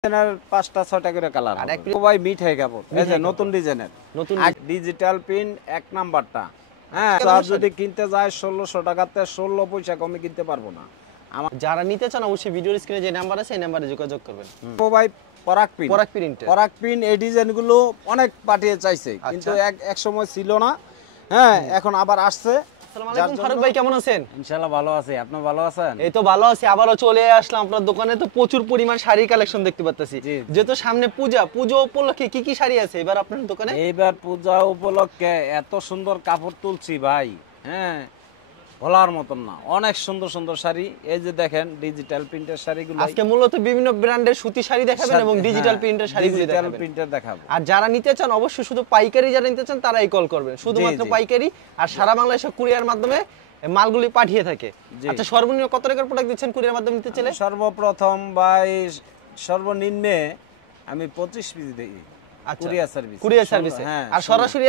পাঁচটা ছয়টা করে কালার ভাই মিঠাই কাপড় এই যে নতুন ডিজাইনের নতুন ডিজিটাল প্রিন্ট এক নাম্বারটা। হ্যাঁ, যদি কিনতে যায় 1600 টাকাতে 16 পয়সা কমে কিনতে পারবো না। যারা নিতে চান অবশ্যই ভিডিওর স্ক্রিনে যে নাম্বার আছে এই নাম্বারে যোগাযোগ করবেন। ভাই পরাগ প্রিন্ট এই ডিজাইনগুলো অনেক পাঠিয়ে চাইছে, কিন্তু এক সময় ছিল না। হ্যাঁ, এখন আবার আসছে। আসসালামু আলাইকুম ফারুক ভাই, কেমন আছেন? ইনশাআল্লাহ ভালো আছি, আপনি ভালো আছেন? এই তো ভালো আছি, আবারো চলে আসলাম আপনার দোকানে। তো প্রচুর পরিমাণ শাড়ি কালেকশন দেখতে পাচ্ছি, যেহেতু সামনে পুজো উপলক্ষে কি কি শাড়ি আছে এবার আপনার দোকানে? এইবার পূজা উপলক্ষে এত সুন্দর কাপড় তুলছি ভাই, হ্যাঁ বলার মতন না। অনেক সুন্দর সুন্দর শাড়ি, এই যে দেখেন ডিজিটাল প্রিন্টের শাড়িগুলো। আজকে মূলত বিভিন্ন ব্র্যান্ডের সুতি শাড়ি দেখাবেন এবং ডিজিটাল প্রিন্টের শাড়িগুলো দেখাবো। আর যারা নিতে চান অবশ্যই শুধু পাইকারি যারা নিতে চান তারাই কল করবেন, শুধুমাত্র পাইকারি। আর সারা বাংলাদেশে কুরিয়ার মাধ্যমে মালগুলি পাঠিয়ে থাকে। আচ্ছা, সর্বনিম্ন কত টাকার প্রোডাক্ট দিচ্ছেন কুরিয়ার মাধ্যমে নিতে চাইলে? সর্বপ্রথম ভাই সর্বনিম্নে আমি 25 পিস দিই কুরিয়ার সার্ভিস। হ্যাঁ, আর সরাসরি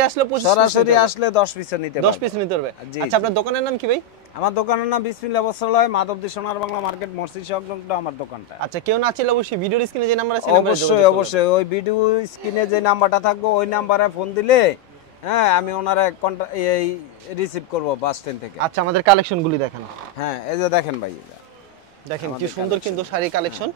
আসলে 10 পিস নিতে পারবে। 10 পিস নিতে পারবে। আচ্ছা, আপনার দোকানের নাম কি ভাই? আমার দোকানের নাম বিসমিল্লাহ বস্ত্রালয়, মাধবদী সোনার বাংলা মার্কেট, মসজিদ সংলগ্ন আমার দোকানটা। আচ্ছা, কেউ না চাইলে অবশ্যই ভিডিওর স্ক্রিনে যে নাম্বার আছে অবশ্যই ওই ভিডিও স্ক্রিনে যে নাম্বারটা থাকবে ওই নাম্বারে ফোন দিলে হ্যাঁ আমি ওনারে এই রিসিভ করব বাস স্ট্যান্ড থেকে। আচ্ছা, আমাদের কালেকশনগুলি দেখেন। হ্যাঁ, এই যে দেখেন ভাই, দেখেন কি সুন্দর কিন্তু শাড়ি কালেকশন।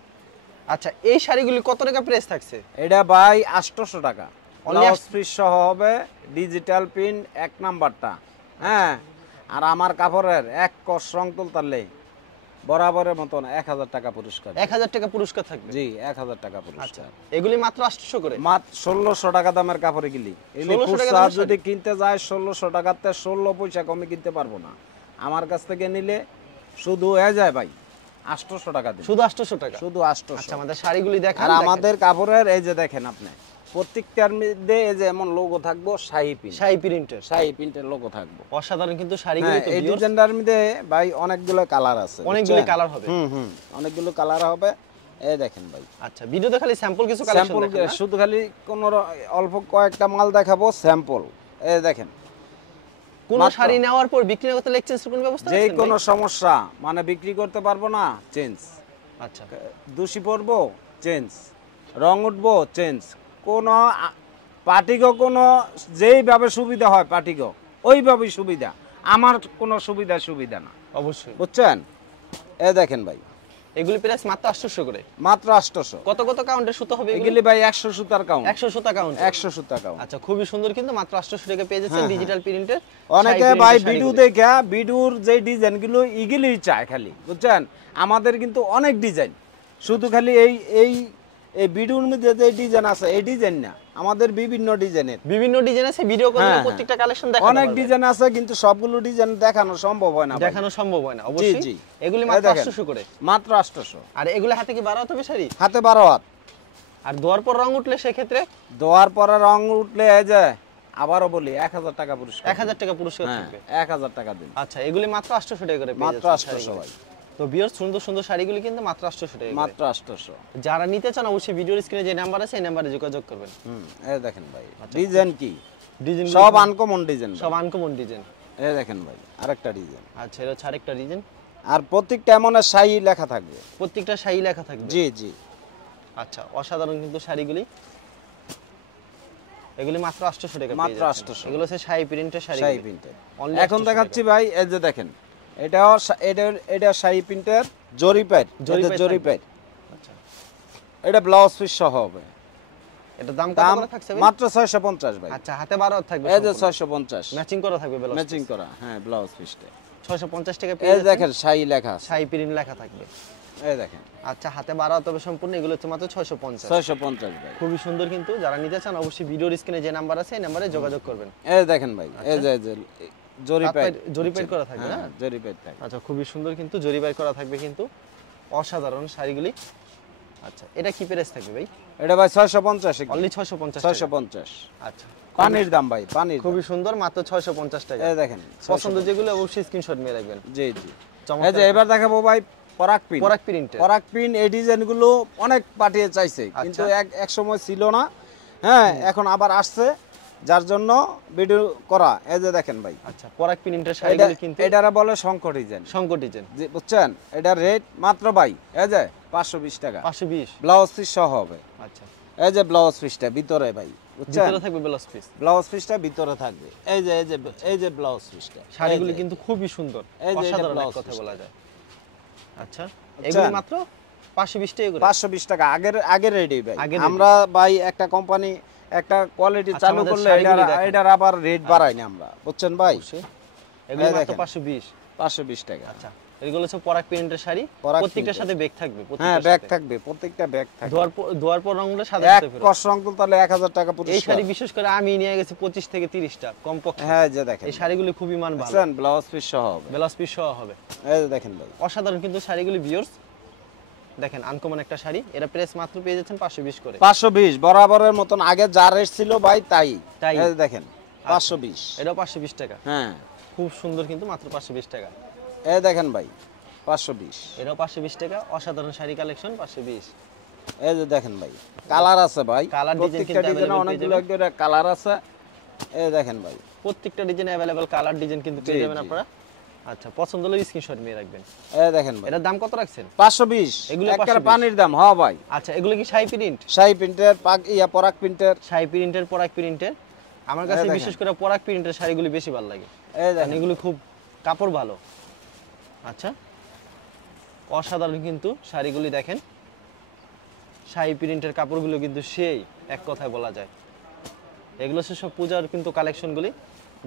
আচ্ছা, এই শাড়িগুলি কত টাকা প্রাইস থাকছে? এটা ভাই 800 টাকা, ব্লাউজ পিস সহ হবে, ডিজিটাল প্রিন্ট এক নাম্বারটা। হ্যাঁ, আর আমার কাপড়ের এক কস রং তুলতারলে বরাবরের মতন 1000 টাকা পুরস্কার। 1000 টাকা পুরস্কার থাকবে? জি, 1000 টাকা পুরস্কার। এগুলি মাত্র 800 করে? মাত্র 1600 টাকা দামের কাপড় এগুলি। যদি কিনতে যায় 1600 টাকাতে 16 পয়সা কমে কিনতে পারবো না। আমার কাছ থেকে নিলে শুধু হয়ে যায় ভাই 800 টাকা দিন। শুধু 800 টাকা? শুধু 800। আচ্ছা, আমাদের শাড়িগুলি দেখেন। আর আমাদের কাপড়ের এই যে দেখেন আপনি, প্রত্যেকটার মধ্যে এই যে এমন লোগো থাকবো, শাহী প্রিন্টের লোগো থাকবো। অসাধারণ কিন্তু শাড়িগুলি। তো এই ডিজাইনটার মধ্যে ভাই অনেকগুলো কালার আছে, অনেকগুলো কালার হবে। অনেকগুলো কালার হবে, এই দেখেন ভাই। আচ্ছা, ভিডিওতে খালি স্যাম্পল কিছু কালেকশন দেখাবেন, শুধু খালি কোন অল্প কয়েকটা মাল দেখাবো স্যাম্পল। এই দেখেন, কোন শাড়ি নেওয়ার পর বিক্রি করতে এক্সচেঞ্জের কোন ব্যবস্থা আছে? যে কোনো সমস্যা মানে বিক্রি করতে পারবো না, চেঞ্জ। আচ্ছা, দোষী পড়বো, চেঞ্জ। রং উঠবো, চেঞ্জ। কোন পার্টিগো কোন যেইভাবে সুবিধা হয় পার্টিগো ওইভাবেই সুবিধা, আমার কোনো সুবিধা না। অবশ্যই, বুঝছেন? এই দেখেন ভাই, এগুলি প্রাইস মাত্র 800 করে? মাত্র 800। কত কত কাউন্টের সুতা হবে এগুলি ভাই 100 সুতার কাউন্ট। 100 সুতা কাউন্ট? 100 সুতা কাউন্ট। আচ্ছা, খুবই সুন্দর কিন্তু মাত্র 800 টাকা পেয়ে যাচ্ছেন ডিজিটাল প্রিন্টের। অনেকে ভাই ভিডিও দেখা ভিডিওর যে ডিজাইনগুলো এগুলোই চায় খালি, বুঝছেন? আমাদের কিন্তু অনেক ডিজাইন, শুধু খালি এই ভিডিওর মধ্যে যে ডিজাইন আছে এই ডিজাইন না, আমাদের বিভিন্ন ডিজাইন আছে। ভিডিও করলে প্রত্যেকটা কালেকশন দেখানো অনেক ডিজাইন আছে, কিন্তু সবগুলো ডিজাইন দেখানো সম্ভব হয় না। অবশ্যই। জি, এগুলি মাত্র 800 করে? মাত্র 800। আর এগুলো হাতে কি 12 হাত হবে শাড়ি? হাতে 12 হাত। আর দোয়ার পর রং উঠলে সেক্ষেত্রে? দোয়ার পরে রং উঠলে এই যে আবারও বলি 1000 টাকা পুরস্কার। 1000 টাকা পুরস্কার থাকবে? 1000 টাকা দিন। আচ্ছা, এগুলি মাত্র 800 টাকা করে? মাত্র 800 ভাই। তো ভিউয়ার্স, সুন্দর সুন্দর শাড়িগুলি কিন্তু মাত্র 800 টাকা, মাত্র 800। যারা নিতে চান অবশ্যই ভিডিওর স্ক্রিনে যে নাম্বার আছে এই নাম্বারে যোগাযোগ করবেন। এই দেখেন ভাই, ডিজাইন কি ডিজাইন, সব আনকমন ডিজাইন, সব আনকমন ডিজাইন। এই দেখেন ভাই, আরেকটা ডিজাইন। আচ্ছা, এটা হচ্ছে আরেকটা ডিজাইন। আর প্রত্যেকটা এমন শাড়ি লেখা থাকবে? প্রত্যেকটা শাড়ি লেখা থাকবে? জি জি। আচ্ছা, অসাধারণ কিন্তু শাড়িগুলি। এগুলি মাত্র 800 টাকা? মাত্র 800। এগুলো হচ্ছে শাহী প্রিন্টের শাড়ি। এখন দেখাচ্ছি ভাই, এই যে দেখেন, এটা শাহী প্রিন্টের জরিপাইর। আচ্ছা, এটা ব্লাউজ পিস সহ হবে। এটা দাম কত করে থাকছে ভাই? মাত্র 650 ভাই। আচ্ছা, হাতে 12 থাকবে? এই যে 650 ম্যাচিং করা থাকবে, ম্যাচিং করা। হ্যাঁ, ব্লাউজ পিসটা 650 টাকা পেয়ে যাচ্ছেন। এই দেখেন শাহী লেখা আছে, শাহী প্রিন্ট লেখা থাকবে। এই দেখেন। আচ্ছা, হাতে 12 তবে সম্পূর্ণ এগুলো হচ্ছে মাত্র 650 ভাই। খুবই সুন্দর কিন্তু, যারা নিতে চান অবশ্যই ভিডিওর স্ক্রিনে যে নাম্বার আছে এই নম্বরে যোগাযোগ করবেন। এই দেখেন ভাই, এই যে জরিপাইর করা থাকবে না? জরিপাইর থাকবে। আচ্ছা, খুবই সুন্দর কিন্তু জরিপাইর করা থাকবে কিন্তু, অসাধারণ শাড়িগুলি। আচ্ছা, এটা কি প্রাইস থাকবে ভাই? এটা ভাই 650, অনলি 650। 650। আচ্ছা, পানির দাম ভাই, পানির খুবই সুন্দর, মাত্র 650 টাকা। এই দেখেন, পছন্দ যেগুলো অবশ্যই স্ক্রিনশট নিয়ে রাখবেন। জি জি। এই যে এবার দেখাবো ভাই পরাগ প্রিন্ট এই ডিজাইনগুলো অনেক পাঠিয়ে চাইছে, কিন্তু এক সময় ছিল না। হ্যাঁ, এখন আবার আসছে। যার জন্য ভিডিও করা। এই যে দেখেন ভাই, আচ্ছা পরাগ প্রিন্টের শাড়িগুলো কিন্তু এটারা বলে শঙ্কর ডিজাইন, সংকট ডিজাইন জি বুঝছেন। এটার রেট মাত্র ভাই এই যে 520 টাকা, 520। ব্লাউজ পিস সহ হবে। আচ্ছা এই যে ব্লাউজ পিসটা ভিতরে ভাই, বুঝছেন, ভিতরে থাকবে ব্লাউজ পিস। ব্লাউজ পিসটা ভিতরে থাকবে। এই যে ব্লাউজ পিসটা, শাড়িগুলো কিন্তু খুবই সুন্দর, এই যে এটা অসাধারণ এক ব্লাউজ কথা পিসটা। বলা যায়। আচ্ছা এগুলো মাত্র 520 টাকা করে। 520 টাকা আগের রেডি ভাই। আগের ready। আমরা ভাই একটা কোম্পানি একটা কোয়ালিটি আচ্ছা, চালু আমাদের করলে শাড়িগুলি দেখেন। এটার আবার রেট বাড়াই না আমরা, বুঝছেন ভাই। অবশ্যই। এগুলো এই মাত্র দেখেন। 520। 520 টাকা। আচ্ছা এগুলো হচ্ছে পরাগ প্রিন্টের শাড়ি, পরাগ প্রত্যেকটার প্রিন্টের। সাথে ব্যাগ থাকবে। হ্যাঁ প্রত্যেকটার ব্যাগ সাথে। থাকবে, প্রত্যেকটা ব্যাগ থাকবে। ধোয়ার পর রংগুলো সাদা এক সাথে ফেরত। কস রং তো তাহলে 1000 টাকা এই পুরস্কার। শাড়ি বিশেষ করে আমি নিয়ে গেছি 25 থেকে 30টা কমপক্ষে। হ্যাঁ এই যে দেখেন, এই শাড়িগুলো খুবই মান ভালো, বুঝছেন, ব্লাউজ পিস সহ হবে। ব্লাউজ পিস সহ হবে। এই যে দেখেন ভাই, অসাধারণ কিন্তু শাড়িগুলি ভিউয়ার্স দেখেন, আনকমন একটা শাড়ি। এটা প্রাইস মাত্র পেয়ে যাচ্ছেন 520 করে। 520 বরাবরের মতন আগে যা রেট ছিল ভাই তাই। তাই। এই যে দেখেন 520। এটাও 520 টাকা। হ্যাঁ খুব সুন্দর কিন্তু মাত্র 520 টাকা। এই দেখেন ভাই 520। এটাও 520 টাকা। অসাধারণ শাড়ি কালেকশন 520। এই যে দেখেন ভাই, কালার আছে ভাই, Colour design প্রত্যেকটা কিন্তু ডিজাইনে available অনেকগুলো পেয়ে একটা কালার আছে। এই দেখেন ভাই, প্রত্যেকটা ডিজাইন अवेलेबल, কালার ডিজাইন কিন্তু পেয়ে জি, যাবেন জি। আপনারা। আচ্ছা পছন্দ হলে স্ক্রিনশট নিয়ে রাখবেন। এই দেখেন ভাই, এটার দাম কত রাখছেন? 520। এগুলো একটা 520 পানির দাম, হ্যাঁ ভাই। আচ্ছা এগুলো কি শাড়ি প্রিন্ট? শাড়ি প্রিন্টের পরাগ প্রিন্টের। শাড়ি প্রিন্টের, পরাগ প্রিন্টের। আমার কাছে দেখেন। বিশেষ করে পরাগ প্রিন্টের শাড়িগুলো বেশি ভালো লাগে, এই কারণ দেখেন, এগুলো খুব কাপড় ভালো। আচ্ছা অসাধারণ কিন্তু শাড়িগুলি দেখেন, শাড়ি প্রিন্টের কাপড়গুলো কিন্তু সেই এক কথায় বলা যায়। এগুলো হচ্ছে সব পূজার কিন্তু কালেকশনগুলি।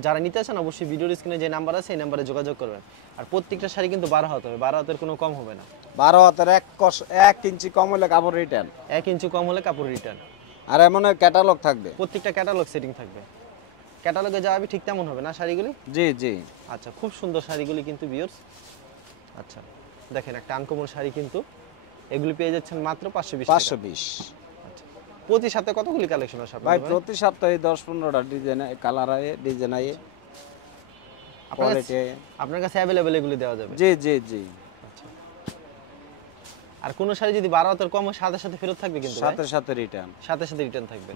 যারা নিতে চান অবশ্যই ভিডিওর স্ক্রিনে যে নাম্বার আছে এই নাম্বারে যোগাযোগ করবেন। আর প্রত্যেকটা শাড়ি কিন্তু 12 হাত হবে, 12 হাতের কোনো কম হবে না। 12 হাতের 1 ইঞ্চি কম হলে কাপড় রিটার্ন। 1 ইঞ্চি কম হলে কাপড় রিটার্ন। আর এমন ক্যাটালগ থাকবে। প্রত্যেকটা ক্যাটালগ সেটিং থাকবে। ক্যাটালগে যাবে ঠিক তেমন হবে না শাড়িগুলি। জি জি। আচ্ছা খুব সুন্দর শাড়িগুলি কিন্তু ভিউয়ার্স। আচ্ছা দেখেন একটা আনকমন শাড়ি কিন্তু, এগুলি পেয়ে যাচ্ছেন মাত্র 520 টাকা। 520 আচ্ছা প্রতি সপ্তাহে কতগুলি কালেকশন আসে ভাই, আপনাদের? প্রতি সপ্তাহে 10-15টা ডিজাইন, কালার আয়ে, ডিজাইন আয়ে, কোয়ালিটি আয়ে। আপনার কাছে अवेलेबल এগুলি দেওয়া যাবে। জি জি জি। আচ্ছা আর কোন শাড়ি যদি 12 হাতের কম হয় সাথে সাথে ফেরত থাকবে কিন্তু ভাই? সাথে সাথে রিটার্ন। সাথে সাথে রিটার্ন থাকবে।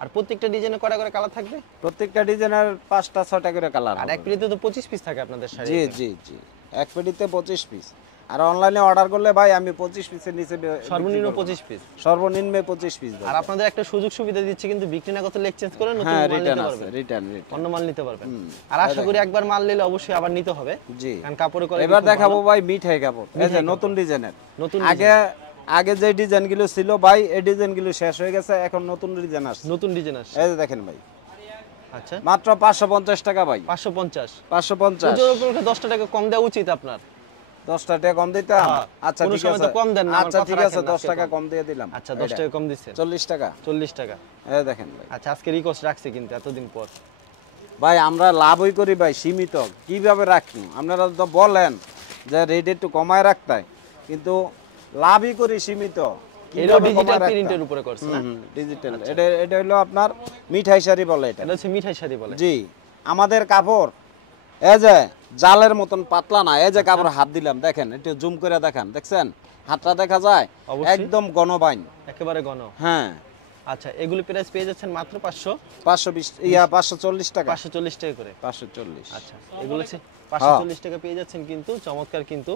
আর প্রত্যেকটা ডিজাইনে কয়টা করে কালার থাকবে? প্রত্যেকটা ডিজাইনের 5টা-6টা করে কালার। আর এক পেটিতে তো 25 পিস থাকে আপনাদের শাড়ি। জি জি জি, এক পেটিতে 25 পিস। আর অনলাইনে অর্ডার করলে ভাই আমি 25 পিসের নিচে সর্বনিম্ন 25 পিস। সর্বনিম্ন 25 পিস দেব। আর আপনাদের একটা সুযোগ সুবিধা দিচ্ছে কিন্তু, বিক্রি না করতে এক্সচেঞ্জ করে নতুন হ্যাঁ মাল নিতে রিটার্ন আছে, পারবেন। রিটার্ন। অন্য মাল নিতে পারবেন। আর আশা করি একবার মাল নিলে অবশ্যই আবার নিতে হবে, জি। কারণ কাপড়ে করে এবার দেখাবো ভাই মিঠাই কাপড়। এই যে নতুন ডিজাইনের। নতুন আগে যে ডিজাইনগুলো ছিল ভাই, এই ডিজাইনগুলো শেষ হয়ে গেছে, এখন নতুন ডিজাইন আসছে। নতুন ডিজাইন আসছে। এই যে দেখেন ভাই, আচ্ছা মাত্র 550 টাকা ভাই। 550। 550। পুজোর উপলক্ষে 10 টাকা কম দেওয়া উচিত আপনার। 10 টাকা কম দিতাম। হ্যাঁ, আচ্ছা কোনো ঠিক সময় আছে, তো কম দেন না, আমার আচ্ছা কথা ঠিক আছে, রাখেন না, 10 আজকে টাকা কম। কম দিয়ে দিলাম। আচ্ছা 10 টাকা কম দিচ্ছেন। 40 টাকা। 40 টাকা। এই দেখেন ভাই, আচ্ছা আজকে রিকোয়েস্ট রাখছি কিন্তু এতদিন পর। ভাই আমরা লাভই করি ভাই, সীমিত কিভাবে রাখি আপনারা তো বলেন যে রেট একটু কমায় রাখতে, কিন্তু লাভই করি সীমিত। এটা ডিজিটাল প্রিন্টের উপরে করছে না? ডিজিটাল। এটা হলো আপনার মিঠাই শাড়ি বলে এটা। এটা হচ্ছে মিঠাই শাড়ি বলে। জি, আমাদের কাপড় এই যে জালের মতন পাতলা না। এই যে কাপড় হাত দিলাম, দেখেন একটু জুম করে দেখান, দেখছেন হাতটা দেখা যায় অবশ্যই। একদম ঘনবাইন। একেবারে ঘন। হ্যাঁ আচ্ছা এগুলি প্রাইস পেয়ে যাচ্ছেন মাত্র 540 টাকা। 540 টাকা করে। 540। আচ্ছা এগুলো হচ্ছে 540 টাকা পেয়ে যাচ্ছেন কিন্তু, চমৎকার কিন্তু।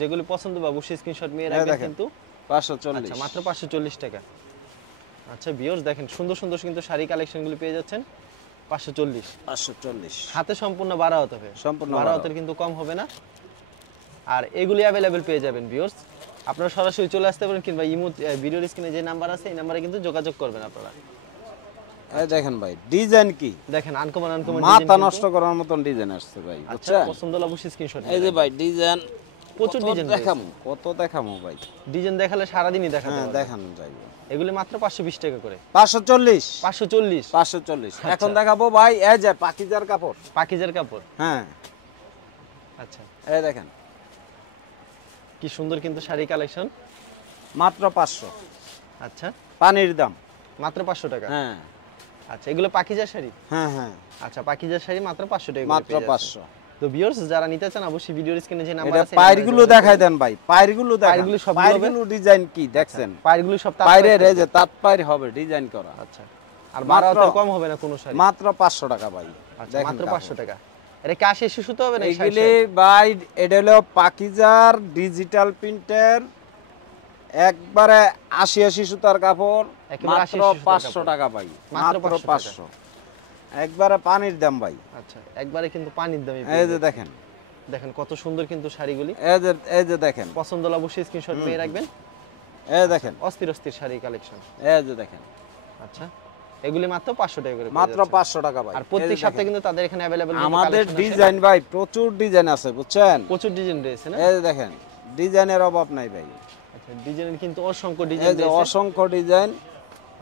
যেগুলি পছন্দ বা অবশ্যই স্ক্রিনশট নিয়ে রাখবেন দেখেন, কিন্তু। 540। আচ্ছা মাত্র 540 টাকা। আচ্ছা ভিউয়ার্স দেখেন সুন্দর সুন্দর কিন্তু শাড়ি কালেকশনগুলো পেয়ে যাচ্ছেন 540। 540 হাতে সম্পূর্ণ 12 হাত হবে, সম্পূর্ণ 12 হাতের কিন্তু কম হবে না। আর এগুলি अवेलेबल পেয়ে যাবেন ভিউয়ার্স। আপনারা সরাসরি চলে আসতে পারেন, কিংবা ইমো ভিডিওর স্ক্রিনে যে নাম্বার আছে এই নাম্বারে কিন্তু যোগাযোগ করবেন আপনারা। এই দেখেন ভাই ডিজাইন কি, দেখেন আনকমন আনকমন মাথা নষ্ট করার মতন ডিজাইন আসছে ভাই, আচ্ছা বুঝছেন? পছন্দ হলে অবশ্যই স্ক্রিনশট এই যে ভাই ডিজাইন, প্রচুর ডিজাইন দেখামু, কত দেখামু ভাই। ডিজাইন দেখালে সারা দিনই দেখাতে হ্যাঁ পারবেন। দেখানো যাবে। এগুলি মাত্র 520 টাকা করে। 540। 540 540। এখন দেখাবো ভাই এই যে পাকিজার কাপড়। পাকিজার কাপড়। হ্যাঁ আচ্ছা এই দেখেন, কি সুন্দর কিন্তু শাড়ি কালেকশন। মাত্র 500। আচ্ছা পানির দাম মাত্র 500 টাকা। হ্যাঁ আচ্ছা এগুলো পাকিজার শাড়ি। হ্যাঁ হ্যাঁ, আচ্ছা পাকিজার শাড়ি মাত্র 500 টাকা করে মাত্র পেয়ে যাচ্ছেন। 500। তো ভিউয়ার্স যারা নিতে চান অবশ্যই ভিডিওর স্ক্রিনে যে নাম্বার এটা আছে পায়েরগুলো দেখাই দেন ভাই, পায়েরগুলো দেখান। পায়েরগুলো সবগুলো পায়েরগুলো ডিজাইন কি দেখছেন? পায়েরগুলো সব তার পায়ের এই যে তাঁত পায়ের হবে ডিজাইন করা। আচ্ছা আর ভাড়া তো মাত্র- কম হবে না কোনো শাড়ি। মাত্র 500 টাকা ভাই। আচ্ছা, দেখেন মাত্র কাপড়। 500 টাকা। এটা কি 80 শিশু তো হবে না 60? এইগুলি ভাই এটা হলো পাকিজার ডিজিটাল প্রিন্টের একবারে 80 সুতার কাপড়, একেবারে 80 মাত্র সুতার 500 কাপড়। টাকা ভাই, মাত্র মাত্র 500 500, একবারে পানির দাম ভাই। আচ্ছা, একবারে কিন্তু পানির দামে এই যে দেখেন, দেখেন কত সুন্দর কিন্তু শাড়িগুলি। এই যে দেখেন, পছন্দ হলে অবশ্যই স্ক্রিনশট নিয়ে রাখবেন। এই দেখেন, অস্থির অস্থির শাড়ি কালেকশন। এই যে দেখেন, আচ্ছা, এগুলি মাত্র 500 টাকা করে মাত্র পেয়ে যাচ্ছে। 500 টাকা ভাই। আর প্রত্যেক এই যে সপ্তাহে দেখেন, কিন্তু তাদের এখানে अवेलेबल আমাদের ডিজাইন ভাই প্রচুর ডিজাইন আছে বুঝছেন। প্রচুর ডিজাইন রয়েছে না? এই যে দেখেন, ডিজাইনের অভাব নাই ভাই। আচ্ছা, ডিজাইনের কিন্তু অসংখ্য এই ডিজাইন যে রয়েছে। অসংখ্য ডিজাইন,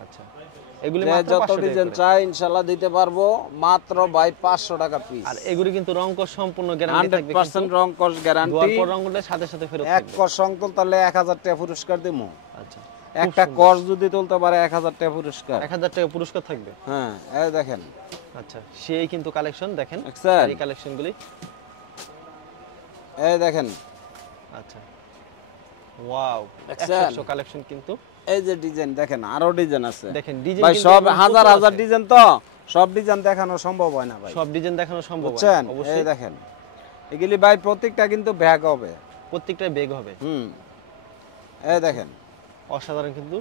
আচ্ছা, এগুলি যে মাত্র যত 500 টাকা ডিজাইন করে। চাই ইনশাআল্লাহ দিতে পারবো, মাত্র ভাই 500 টাকা পিস। আর এগুলি কিন্তু রং কস সম্পূর্ণ গ্যারান্টি থাকবে, 100% রং কস ধোয়ার গ্যারান্টি। পর রং উঠলে সাথে সাথে ফেরত এক থাকবে। কস রং তুললে 1000 টাকা পুরস্কার দিমু। আচ্ছা, একটা কস যদি তুলতে পারে 1000 টাকা পুরস্কার। 1000 টাকা পুরস্কার থাকবে। হ্যাঁ, এই দেখেন, আচ্ছা, সেই কিন্তু কালেকশন দেখেন, দেখছেন? এই কালেকশনগুলি। এই দেখেন, আচ্ছা, ওয়াও, দেখছেন? 100 কালেকশন কিন্তু। এই যে ডিজাইন দেখেন, আরো ডিজাইন আছে দেখেন ডিজাইন ভাই, কিন্তু সব এমন হাজার প্রচুর হাজার আছে। ডিজাইন, তো সব ডিজাইন দেখানো সম্ভব হয় না ভাই, সব ডিজাইন দেখানো সম্ভব হয় না, বুঝছেন। এই অবশ্যই দেখেন, এগুলি ভাই প্রত্যেকটা কিন্তু ব্যাগ হবে। প্রত্যেকটা বেগ হবে। হুম, এই দেখেন, অসাধারণ কিন্তু।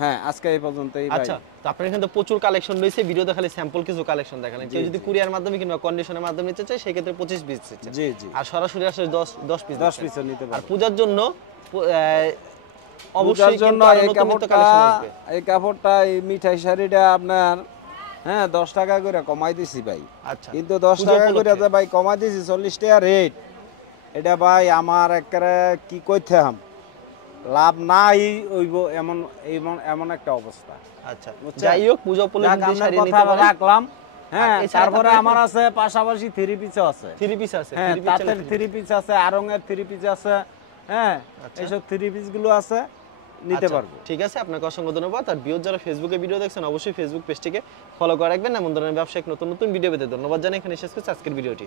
হ্যাঁ আজকে এই পর্যন্তই ভাই। আচ্ছা, তো আপনার এখানে তো প্রচুর কালেকশন রয়েছে, ভিডিও দেখালে স্যাম্পল কিছু কালেকশন দেখালেন। কেউ যদি কুরিয়ার মাধ্যমে কিংবা কন্ডিশনের মাধ্যমে নিতে চায় সেক্ষেত্রে 25 পিস দিচ্ছে। জি জি, আর সরাসরি আসলে 10 পিস 10 পিস নিতে আর পারবো। পূজার জন্য পূজার অবশ্যই জন্য কিন্তু আরো এই নতুন নতুন কাপড়টা, কালেকশন আসবে। এই কাপড়টা, এই মিঠাই শাড়িটা আপনার, হ্যাঁ 10 টাকা করে কমাই দিছি ভাই। আচ্ছা, কিন্তু 10 পূজা টাকা করে উপলক্ষে। যে ভাই কমাই দিছি 40 টাকা রেট, এটা ভাই আমার একেবারে কি কইতাম, লাভ নাই হইব এমন এমন এমন একটা অবস্থা। আচ্ছা, বুঝছেন? যাই হোক পূজা উপলক্ষে যাক, যদি আমরা শাড়ি কথা নিতে পারেন। রাখলাম। হ্যাঁ, এছাড়া তারপরে আপনার আমার আছে পাশাপাশি 3 পিসও আছে। 3 পিস আছে, হ্যাঁ, 3 পিস তাঁতের 3 পিস আছে, আরঙের 3 পিস আছে। হ্যাঁ, আচ্ছা। এইসব 3 পিস গুলো আছে, নিতে পারবো। ঠিক আছে, আপনাকে অসংখ্য ধন্যবাদ। আর ভিউয়ার যারা ফেসবুকে ভিডিও দেখছেন অবশ্যই ফেসবুক পেজটিকে ফলো করে রাখবেন। এমন ধরনের ব্যবসায়িক নতুন নতুন ভিডিও পেতে ধন্যবাদ জানাই। এখানে শেষ করছি আজকের ভিডিওটি।